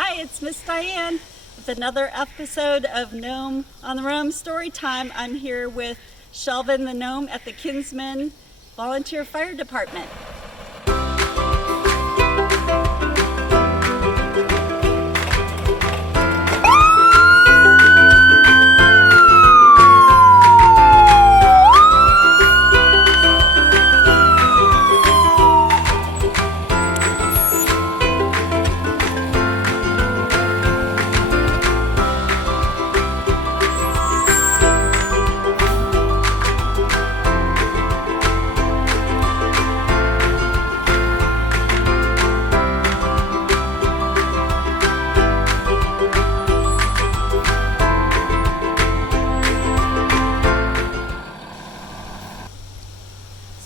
Hi, it's Miss Diane with another episode of Gnome on the Roam Story Time. I'm here with Shelvin the Gnome at the Kinsman Volunteer Fire Department.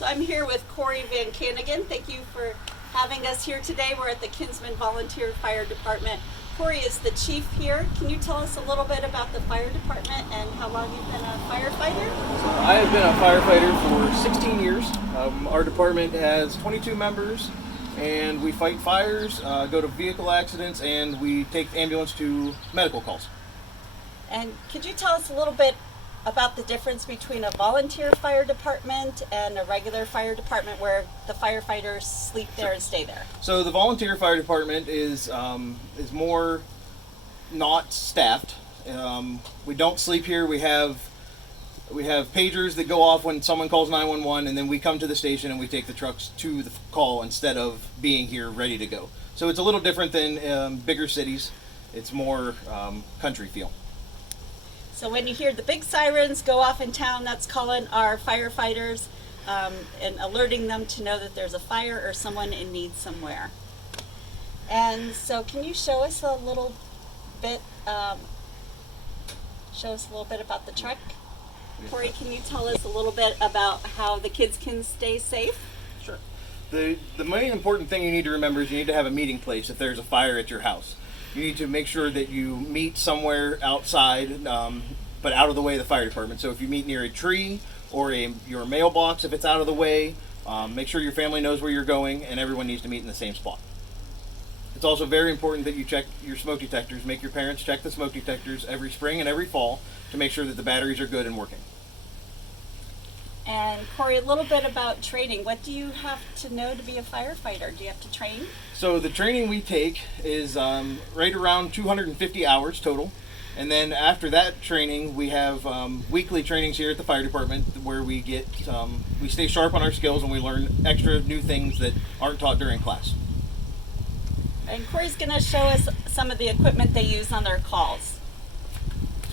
I'm here with Corey Van Canigan. Thank you for having us here today. We're at the Kinsman Volunteer Fire Department. Corey is the chief here. Can you tell us a little bit about the fire department and how long you've been a firefighter? I have been a firefighter for 16 years. Our department has 22 members, and we fight fires, go to vehicle accidents, and we take ambulance to medical calls. And could you tell us a little bit about the difference between a volunteer fire department and a regular fire department where the firefighters sleep there and stay there? So the volunteer fire department is more not staffed. We don't sleep here. We have pagers that go off when someone calls 911, and then we come to the station and we take the trucks to the call instead of being here ready to go. So it's a little different than bigger cities. It's more country feel. So when you hear the big sirens go off in town, that's calling our firefighters and alerting them to know that there's a fire or someone in need somewhere. And so can you show us a little bit about the truck? Corey, can you tell us a little bit about how the kids can stay safe? Sure. The main important thing you need to remember is you need to have a meeting place if there's a fire at your house. You need to make sure that you meet somewhere outside, but out of the way of the fire department. So if you meet near a tree or your mailbox, if it's out of the way, make sure your family knows where you're going, and everyone needs to meet in the same spot. It's also very important that you check your smoke detectors. Make your parents check the smoke detectors every spring and every fall to make sure that the batteries are good and working. And Corey, a little bit about training. What do you have to know to be a firefighter? Do you have to train? So the training we take is right around 250 hours total. And then after that training, we have weekly trainings here at the fire department where we stay sharp on our skills and we learn extra new things that aren't taught during class. And Corey's going to show us some of the equipment they use on their calls.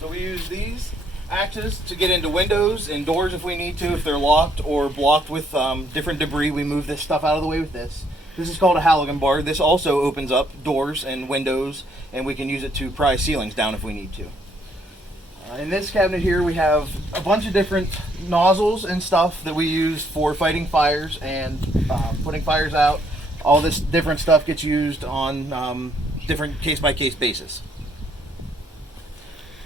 So we use these axes to get into windows and doors if we need to. If they're locked or blocked with different debris, we move this stuff out of the way with this. This is called a halogen bar. This also opens up doors and windows, and we can use it to pry ceilings down if we need to. In this cabinet here, we have a bunch of different nozzles and stuff that we use for fighting fires and putting fires out. All this different stuff gets used on different case-by-case basis.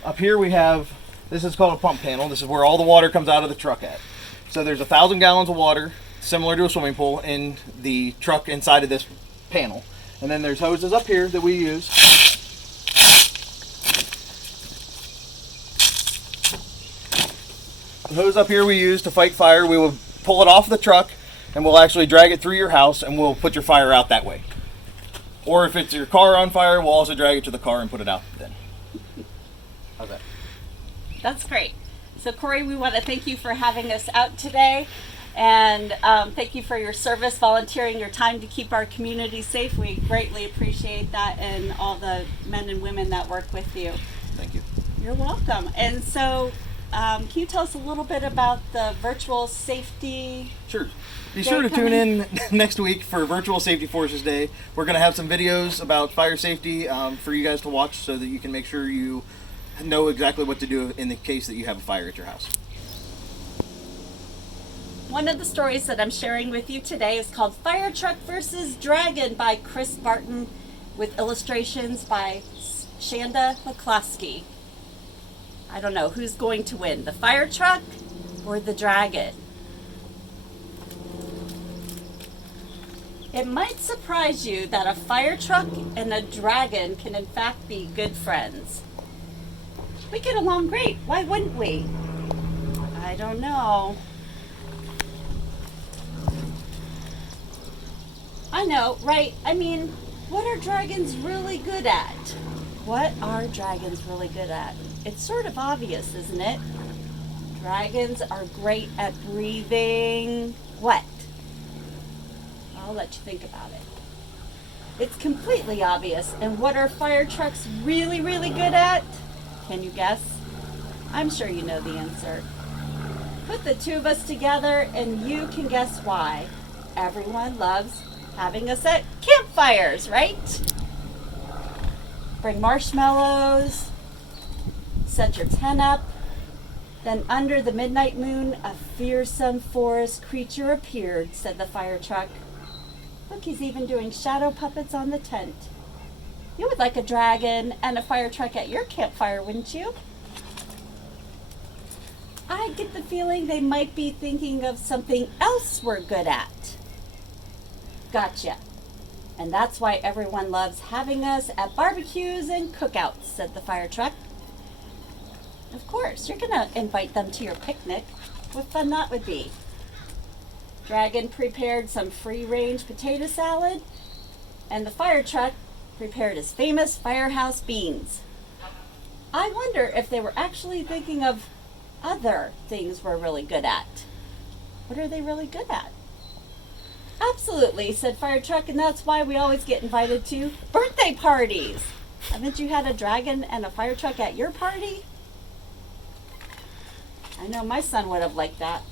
Up here we have, this is called a pump panel. This is where all the water comes out of the truck at. So there's 1,000 gallons of water, similar to a swimming pool, in the truck inside of this panel. And then there's hoses up here that we use. The hose up here we use to fight fire. We will pull it off the truck and we'll actually drag it through your house and we'll put your fire out that way. Or if it's your car on fire, we'll also drag it to the car and put it out then. How's that? That's great. So Corey, we want to thank you for having us out today, and thank you for your service, volunteering your time to keep our community safe. We greatly appreciate that, and all the men and women that work with you. Thank you. You're welcome. And so can you tell us a little bit about the virtual safety? Sure. Be sure to tune in next week for Virtual Safety Forces Day. We're going to have some videos about fire safety for you guys to watch so that you can make sure you know exactly what to do in the case that you have a fire at your house. One of the stories that I'm sharing with you today is called Fire Truck vs. Dragon by Chris Barton with illustrations by Shanda McCloskey. I don't know who's going to win, the fire truck or the dragon. It might surprise you that a fire truck and a dragon can in fact be good friends. We get along great, why wouldn't we? I don't know. I know, right? I mean, what are dragons really good at? What are dragons really good at? It's sort of obvious, isn't it? Dragons are great at breathing. What? I'll let you think about it. It's completely obvious. And what are fire trucks really, really good at? Can you guess? I'm sure you know the answer. Put the two of us together and you can guess why. Everyone loves having us at campfires, right? Bring marshmallows, set your tent up. Then under the midnight moon, a fearsome forest creature appeared, said the fire truck. Look, he's even doing shadow puppets on the tent. You would like a dragon and a fire truck at your campfire, wouldn't you? I get the feeling they might be thinking of something else we're good at. Gotcha. And that's why everyone loves having us at barbecues and cookouts, said the fire truck. Of course, you're gonna invite them to your picnic. What fun that would be. Dragon prepared some free-range potato salad, and the fire truck prepared his famous firehouse beans. I wonder if they were actually thinking of other things we're really good at. What are they really good at? Absolutely, said fire truck, and that's why we always get invited to birthday parties. Haven't you had a dragon and a fire truck at your party? I know my son would have liked that.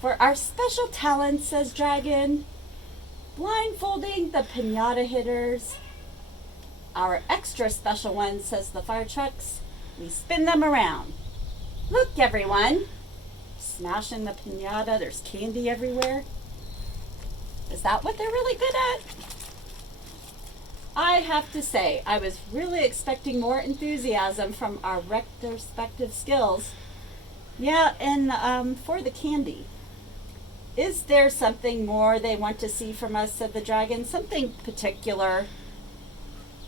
For our special talent, says Dragon, blindfolding the piñata hitters. Our extra special one, says the fire trucks, we spin them around. Look, everyone. Smashing the piñata, there's candy everywhere. Is that what they're really good at? I have to say, I was really expecting more enthusiasm from our retrospective skills. Yeah, and for the candy. Is there something more they want to see from us, said the dragon, something particular?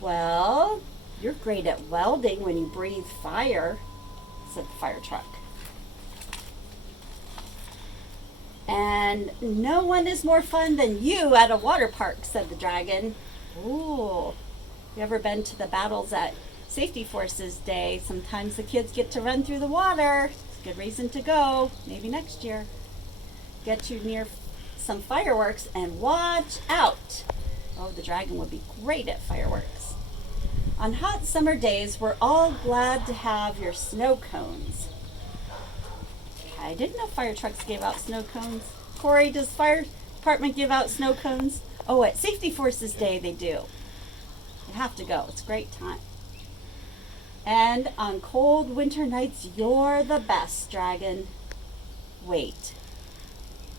Well, you're great at welding when you breathe fire, said the fire truck. And no one is more fun than you at a water park, said the dragon. Ooh, you ever been to the battles at Safety Forces Day? Sometimes the kids get to run through the water. It's a good reason to go. Maybe next year. Get you near some fireworks and watch out. Oh, the dragon would be great at fireworks. On hot summer days, we're all glad to have your snow cones. I didn't know fire trucks gave out snow cones. Corey, does fire department give out snow cones? Oh, at Safety Forces Day they do. You have to go. It's a great time. And on cold winter nights, you're the best, Dragon. Wait.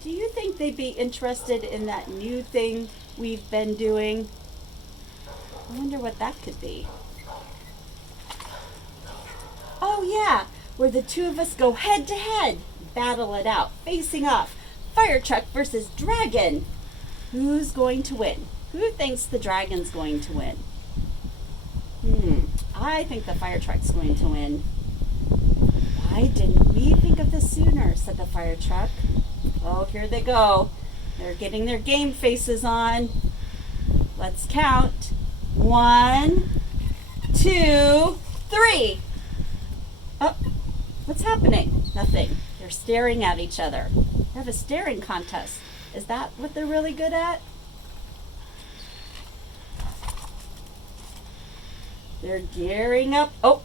Do you think they'd be interested in that new thing we've been doing? I wonder what that could be. Oh, yeah. Where the two of us go head to head, battle it out, facing off, fire truck versus dragon. Who's going to win? Who thinks the dragon's going to win? I think the fire truck's going to win. Why didn't we think of this sooner, said the fire truck. Oh, here they go. They're getting their game faces on. Let's count. 1, 2, 3. Oh, what's happening? Nothing. They're staring at each other. They have a staring contest. Is that what they're really good at? They're gearing up. Oh,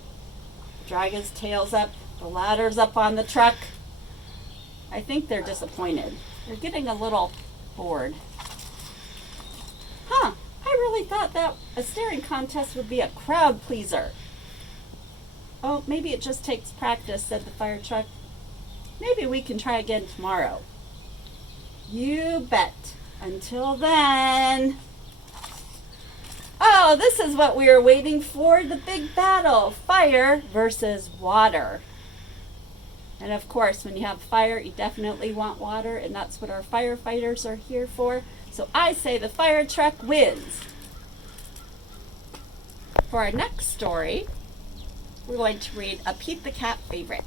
dragon's tail's up. The ladder's up on the truck. I think they're disappointed. They're getting a little bored. I really thought that a staring contest would be a crowd pleaser. Oh, maybe it just takes practice, said the fire truck. Maybe we can try again tomorrow. You bet. Until then. Oh, this is what we were waiting for, the big battle. Fire versus water. And of course, when you have fire, you definitely want water, and that's what our firefighters are here for. So I say the fire truck wins. For our next story, we're going to read a Pete the Cat favorite.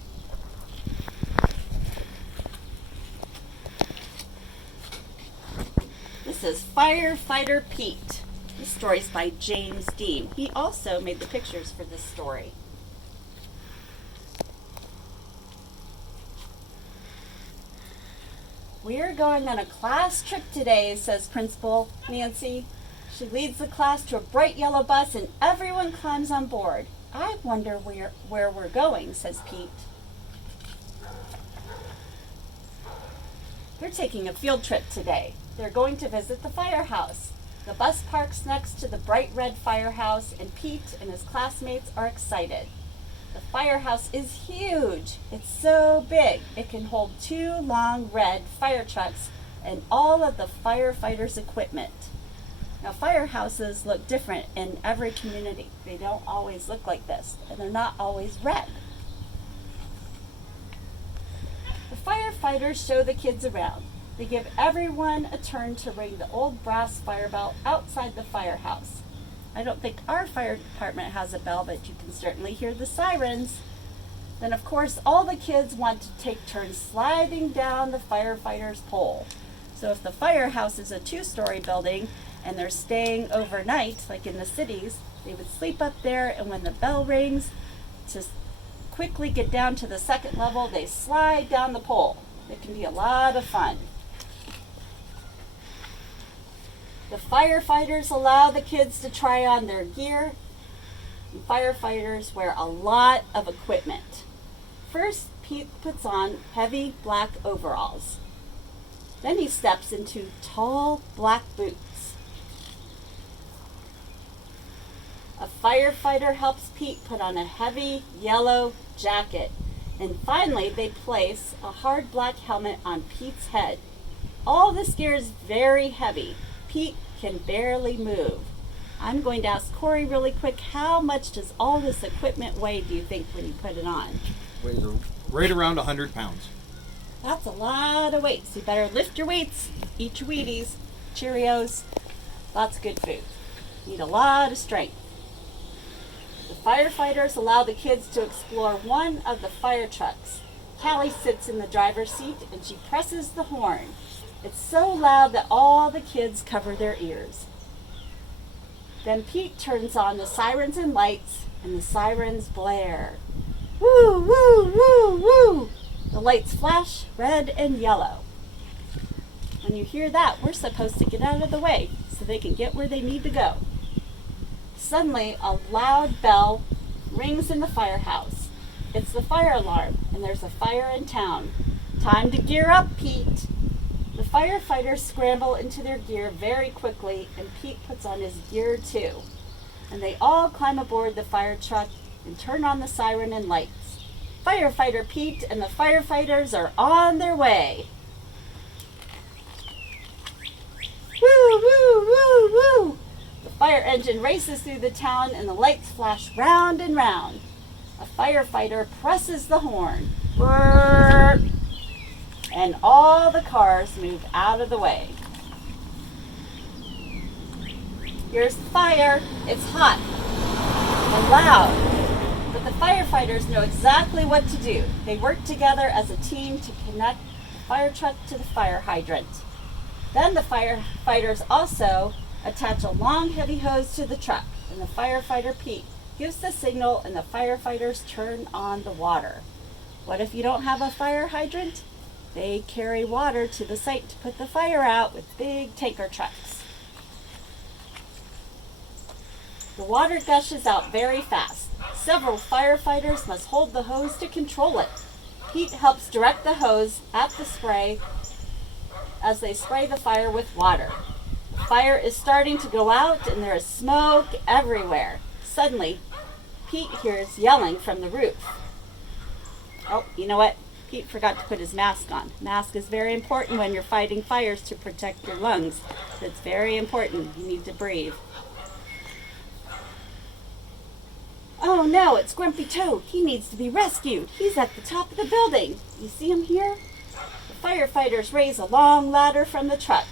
This is Firefighter Pete. This story is by James Dean. He also made the pictures for this story. We're going on a class trip today, says Principal Nancy. She leads the class to a bright yellow bus and everyone climbs on board. I wonder where we're going, says Pete. They're taking a field trip today. They're going to visit the firehouse. The bus parks next to the bright red firehouse, and Pete and his classmates are excited. The firehouse is huge. It's so big it can hold 2 long red fire trucks and all of the firefighters' equipment. Now, firehouses look different in every community. They don't always look like this, and they're not always red. The firefighters show the kids around. They give everyone a turn to ring the old brass fire bell outside the firehouse. I don't think our fire department has a bell, but you can certainly hear the sirens. Then, of course, all the kids want to take turns sliding down the firefighter's pole. So if the firehouse is a 2-story building and they're staying overnight, like in the cities, they would sleep up there, and when the bell rings, to quickly get down to the 2nd level, they slide down the pole. It can be a lot of fun. The firefighters allow the kids to try on their gear. And firefighters wear a lot of equipment. First, Pete puts on heavy black overalls. Then he steps into tall black boots. A firefighter helps Pete put on a heavy yellow jacket. And finally, they place a hard black helmet on Pete's head. All this gear is very heavy. Pete can barely move. I'm going to ask Corey really quick, how much does all this equipment weigh, do you think, when you put it on? Weighs right around 100 pounds. That's a lot of weight. So you better lift your weights, eat your Wheaties, Cheerios, lots of good food. Need a lot of strength. The firefighters allow the kids to explore one of the fire trucks. Callie sits in the driver's seat and she presses the horn. It's so loud that all the kids cover their ears. Then Pete turns on the sirens and lights, and the sirens blare. Woo, woo, woo, woo! The lights flash red and yellow. When you hear that, we're supposed to get out of the way so they can get where they need to go. Suddenly, a loud bell rings in the firehouse. It's the fire alarm, and there's a fire in town. Time to gear up, Pete. The firefighters scramble into their gear very quickly, and Pete puts on his gear too. And they all climb aboard the fire truck and turn on the siren and lights. Firefighter Pete and the firefighters are on their way. Woo, woo, woo, woo! The fire engine races through the town and the lights flash round and round. A firefighter presses the horn. Brrr! And all the cars move out of the way. Here's the fire. It's hot and loud. But the firefighters know exactly what to do. They work together as a team to connect the fire truck to the fire hydrant. Then the firefighters also attach a long heavy hose to the truck, and the firefighter Pete gives the signal and the firefighters turn on the water. What if you don't have a fire hydrant? They carry water to the site to put the fire out with big tanker trucks. The water gushes out very fast. Several firefighters must hold the hose to control it. Pete helps direct the hose at the spray as they spray the fire with water. The fire is starting to go out and there is smoke everywhere. Suddenly, Pete hears yelling from the roof. Oh, you know what? Pete forgot to put his mask on. Mask is very important when you're fighting fires to protect your lungs. It's very important. You need to breathe. Oh no, it's Grumpy Toad. He needs to be rescued. He's at the top of the building. You see him here? The firefighters raise a long ladder from the truck.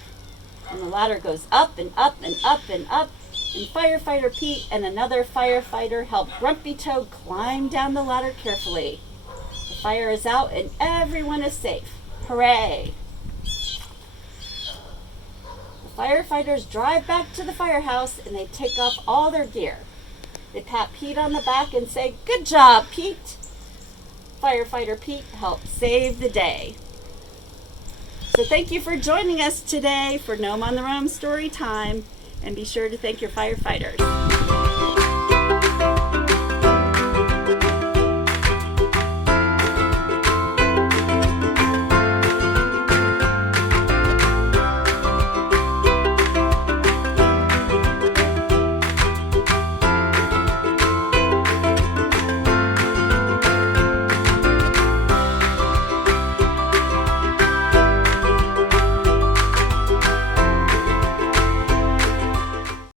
And the ladder goes up and up and up and up. And firefighter Pete and another firefighter help Grumpy Toad climb down the ladder carefully. The fire is out and everyone is safe. Hooray! The firefighters drive back to the firehouse and they take off all their gear. They pat Pete on the back and say, "Good job, Pete." Firefighter Pete helped save the day. So thank you for joining us today for Gnome on the Roam story time. And be sure to thank your firefighters.